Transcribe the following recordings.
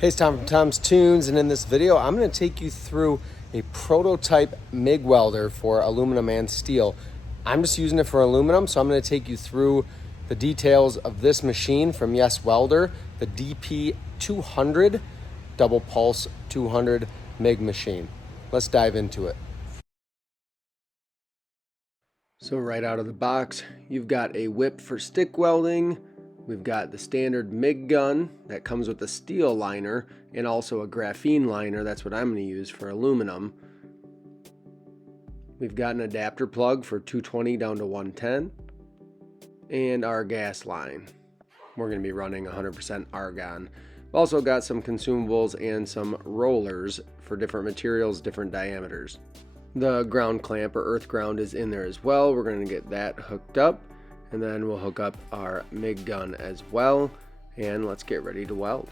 Hey, it's Tom from Tom's Toons, and in this video I'm going to take you through a prototype MIG welder for aluminum and steel. I'm just using it for aluminum, so I'm going to take you through the details of this machine from YesWelder, the DP200 double pulse 200 MIG machine. Let's dive into it. So right out of the box, you've got a whip for stick welding. We've got the standard MIG gun that comes with a steel liner and also a graphene liner. That's what I'm going to use for aluminum. We've got an adapter plug for 220 down to 110 and our gas line. We're going to be running 100% argon. We've also got some consumables and some rollers for different materials, different diameters. The ground clamp or earth ground is in there as well. We're going to get that hooked up. And then we'll hook up our MIG gun as well, and let's get ready to weld.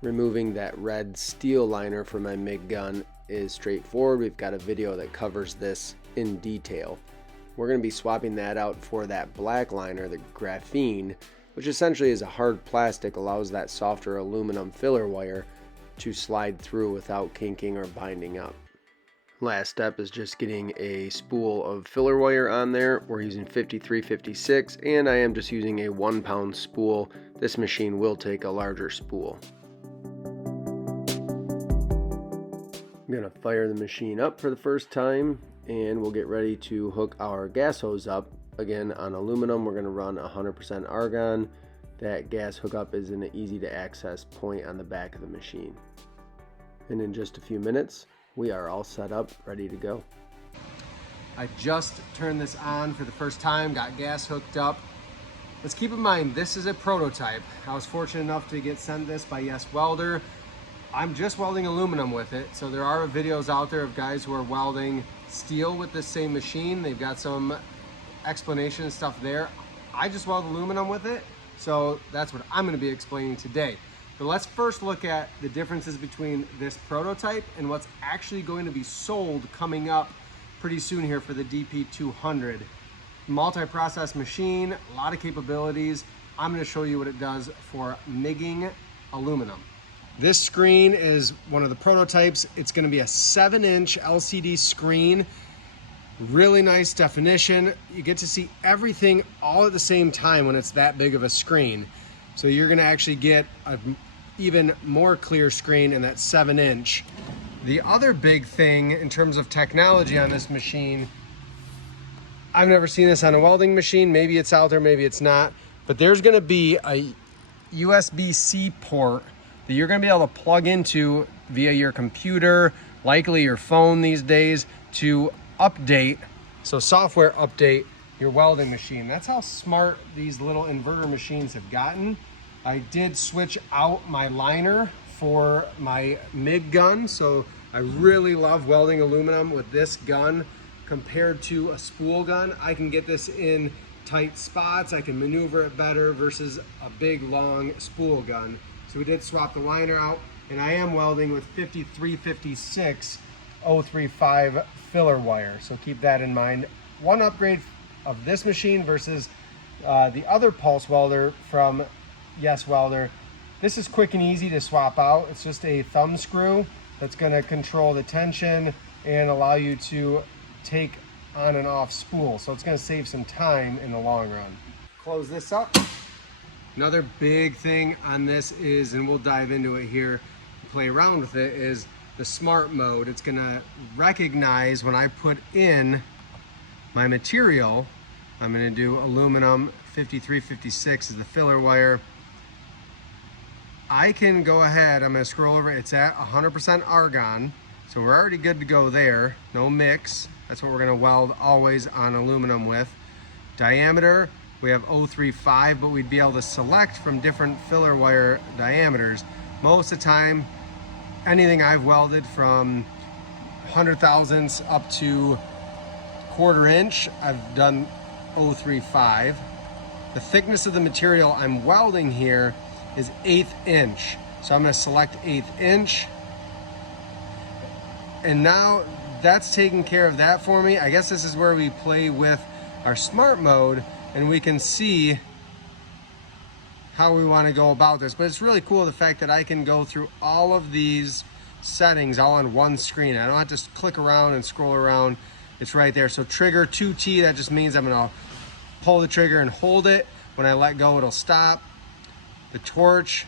Removing that red steel liner from my MIG gun is straightforward. We've got a video that covers this in detail. We're going to be swapping that out for that black liner, the graphene, which essentially is a hard plastic, allows that softer aluminum filler wire to slide through without kinking or binding up. Last step is just getting a spool of filler wire on there. We're using 5356 and I am just using a 1 pound spool. This machine will take a larger spool. I'm going to fire the machine up for the first time and we'll get ready to hook our gas hose up. Again, on aluminum we're going to run 100% argon. That gas hookup is an easy to access point on the back of the machine. And in just a few minutes we are all set up, ready to go. I just turned this on for the first time, got gas hooked up. Let's keep in mind, this is a prototype. I was fortunate enough to get sent this by YesWelder. I'm just welding aluminum with it, so there are videos out there of guys who are welding steel with this same machine. They've got some explanation and stuff there. I just weld aluminum with it, so that's what I'm gonna be explaining today. But let's first look at the differences between this prototype and what's actually going to be sold coming up pretty soon here for the DP200. Multi-process machine, a lot of capabilities. I'm going to show you what it does for MIGging aluminum. This screen is one of the prototypes. It's going to be a 7-inch LCD screen. Really nice definition. You get to see everything all at the same time when it's that big of a screen. So you're going to actually get an even more clear screen in that 7-inch. The other big thing in terms of technology on this machine, I've never seen this on a welding machine. Maybe it's out there, maybe it's not. But there's going to be a USB-C port that you're going to be able to plug into via your computer, likely your phone these days, to update, so software update your welding machine. That's how smart these little inverter machines have gotten. I did switch out my liner for my MIG gun, so I really love welding aluminum with this gun compared to a spool gun. I can get this in tight spots, I can maneuver it better versus a big long spool gun. So we did swap the liner out, and I am welding with 5356 035 filler wire, so keep that in mind. One upgrade of this machine versus the other pulse welder from YesWelder. This is quick and easy to swap out. It's just a thumb screw that's going to control the tension and allow you to take on and off spool. So it's going to save some time in the long run. Close this up. Another big thing on this is, and we'll dive into it here, play around with it, is the smart mode. It's going to recognize when I put in my material. I'm going to do aluminum, 5356 is the filler wire. I can go ahead, I'm going to scroll over, it's at 100% argon, so we're already good to go there. No mix, that's what we're going to weld always on aluminum with. Diameter, we have 035, but we'd be able to select from different filler wire diameters. Most of the time, anything I've welded from 100 thousandths up to 1/4 inch, I've done 035. The thickness of the material I'm welding here is 1/8 inch. So I'm going to select 1/8 inch. And now that's taking care of that for me. I guess this is where we play with our smart mode and we can see how we want to go about this, but it's really cool the fact that I can go through all of these settings all on one screen. I don't have to click around and scroll around. It's right there. So trigger 2T, that just means I'm gonna pull the trigger and hold it. When I let go, it'll stop. The torch,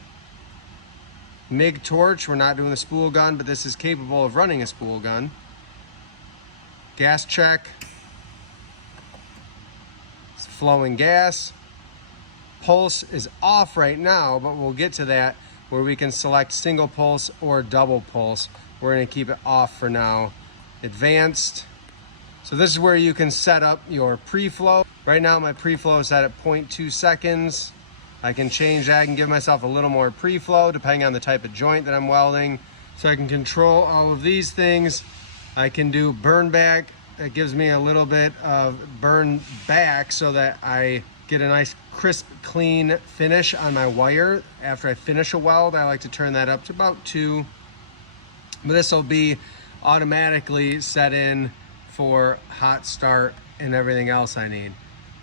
MIG torch, we're not doing the spool gun, but this is capable of running a spool gun. Gas check, it's flowing gas. Pulse is off right now, but we'll get to that where we can select single pulse or double pulse. We're gonna keep it off for now. Advanced. So this is where you can set up your pre-flow. Right now my pre-flow is set at 0.2 seconds. I can change that. I can give myself a little more pre-flow depending on the type of joint that I'm welding. So I can control all of these things. I can do burn back. It gives me a little bit of burn back so that I get a nice crisp, clean finish on my wire. After I finish a weld, I like to turn that up to about 2. But this will be automatically set in for hot start and everything else I need.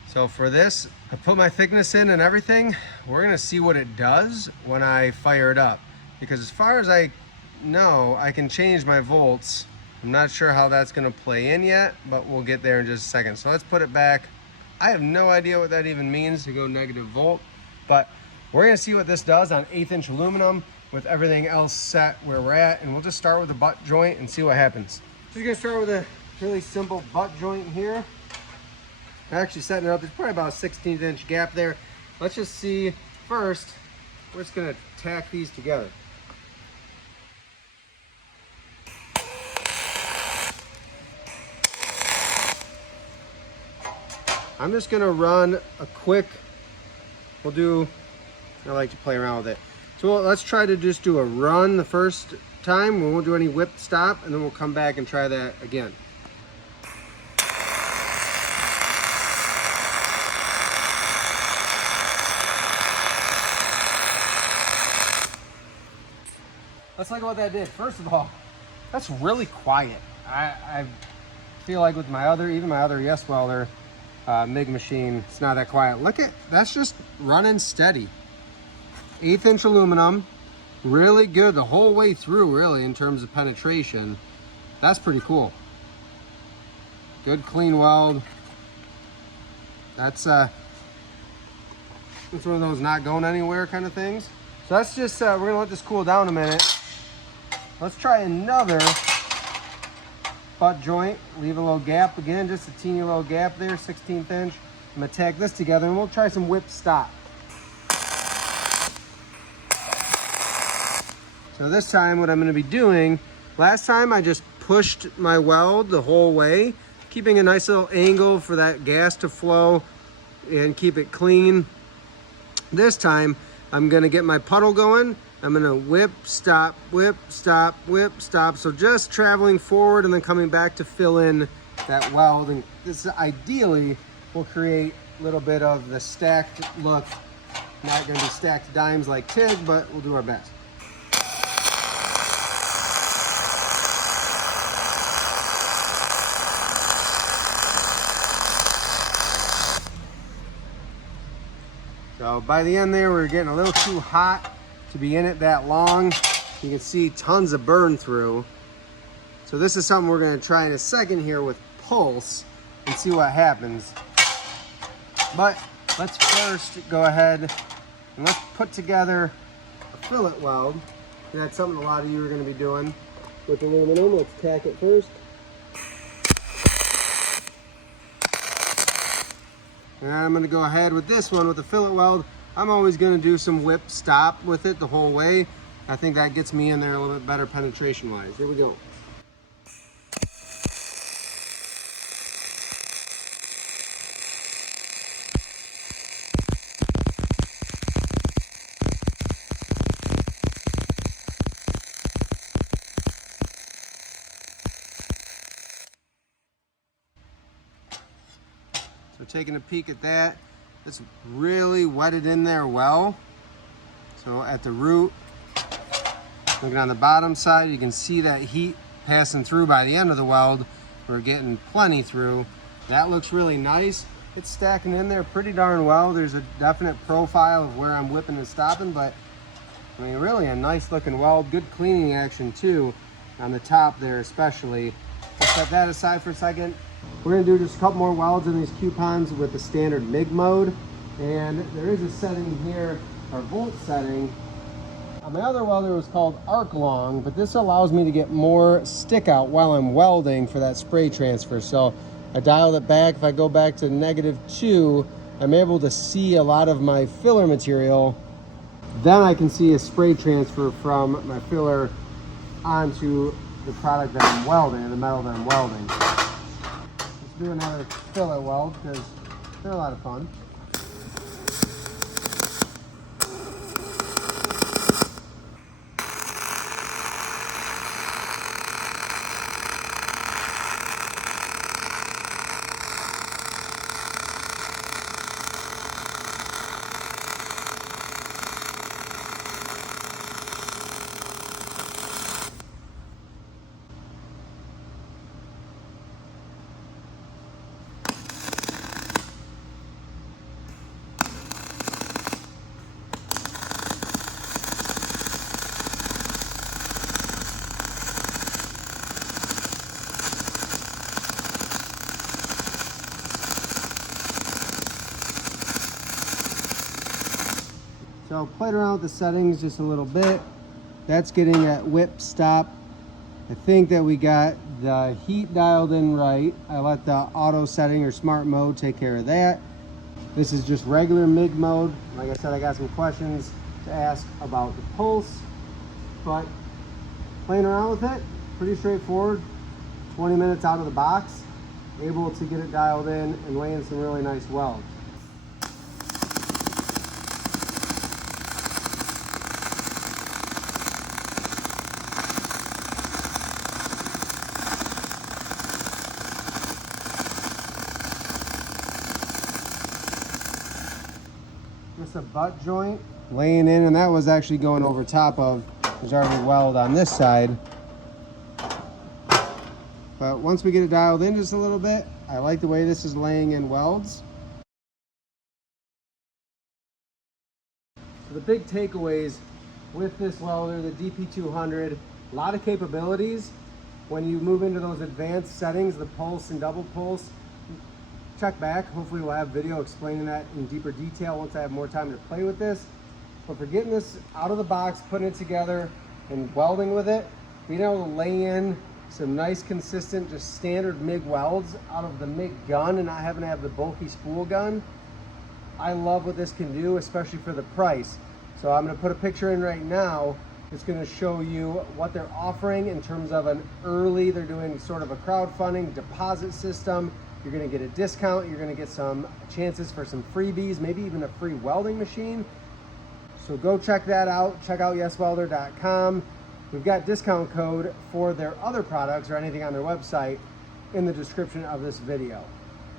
So for this, I put my thickness in and everything. We're gonna see what it does when I fire it up. Because as far as I know, I can change my volts. I'm not sure how that's gonna play in yet, but we'll get there in just a second. So let's put it back. I have no idea what that even means to go negative volt, but we're gonna see what this does on 1/8" aluminum with everything else set where we're at, and we'll just start with the butt joint and see what happens. So you're gonna start with a really simple butt joint here. I'm actually setting it up, there's probably about a 16" gap there. Let's just see first, we're just gonna tack these together. I'm just gonna run a quick, I like to play around with it. So let's try to just do a run the first time. We won't do any whip stop, and then we'll come back and try that again. Let's look at what that did. First of all, that's really quiet. I feel like with my other, even my other YesWelder MIG machine, it's not that quiet. Look at, that's just running steady. 1/8" aluminum, really good the whole way through, really, in terms of penetration. That's pretty cool. Good clean weld. That's one of those not going anywhere kind of things. So that's just, we're gonna let this cool down a minute. Let's try another butt joint. Leave a little gap again, just a teeny little gap there, 1/16". I'm gonna tack this together and we'll try some whip stop. So this time what I'm gonna be doing, last time I just pushed my weld the whole way, keeping a nice little angle for that gas to flow and keep it clean. This time I'm gonna get my puddle going. I'm gonna whip, stop, whip, stop, whip, stop. So just traveling forward and then coming back to fill in that weld. And this ideally will create a little bit of the stacked look. Not gonna be stacked dimes like TIG, but we'll do our best. So by the end there, we were getting a little too hot to be in it that long. You can see tons of burn through. So this is something we're gonna try in a second here with pulse and see what happens. But let's first go ahead and let's put together a fillet weld. And that's something a lot of you are gonna be doing with aluminum. Let's tack it first. And I'm gonna go ahead with this one with the fillet weld. I'm always gonna do some whip stop with it the whole way. I think that gets me in there a little bit better penetration wise. Here we go. So taking a peek at that, it's really wetted in there well. So at the root, looking on the bottom side, you can see that heat passing through by the end of the weld. We're getting plenty through. That looks really nice. It's stacking in there pretty darn well. There's a definite profile of where I'm whipping and stopping, but I mean, really a nice looking weld. Good cleaning action too on the top there especially. Let's set that aside for a second. We're gonna do just a couple more welds in these coupons with the standard MIG mode. And there is a setting here, our volt setting. My other welder was called arc long, but this allows me to get more stick out while I'm welding for that spray transfer. So I dialed it back. If I go back to -2, I'm able to see a lot of my filler material. Then I can see a spray transfer from my filler onto the product that I'm welding, the metal that I'm welding. Let's do another filler weld because they're a lot of fun. So played around with the settings just a little bit. That's getting at whip stop. I think that we got the heat dialed in right. I let the auto setting or smart mode take care of that. This is just regular MIG mode. Like I said, I got some questions to ask about the pulse, but playing around with it, pretty straightforward. 20 minutes out of the box, able to get it dialed in and laying some really nice welds. Just a butt joint laying in, and that was actually going over top of, there's already weld on this side. But once we get it dialed in just a little bit, I like the way this is laying in welds. So the big takeaways with this welder, the DP200, a lot of capabilities. When you move into those advanced settings, the pulse and double pulse, check back. Hopefully we'll have video explaining that in deeper detail once I have more time to play with this. But for getting this out of the box, putting it together and welding with it, being able to lay in some nice consistent just standard MIG welds out of the MIG gun and not having to have the bulky spool gun, I love what this can do, especially for the price. So I'm going to put a picture in right now. It's going to show you what they're offering in terms of an early, they're doing sort of a crowdfunding deposit system. You're going to get a discount, you're going to get some chances for some freebies, maybe even a free welding machine. So go check that out. Check out YesWelder.com. We've got discount code for their other products or anything on their website in the description of this video.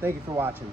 Thank you for watching.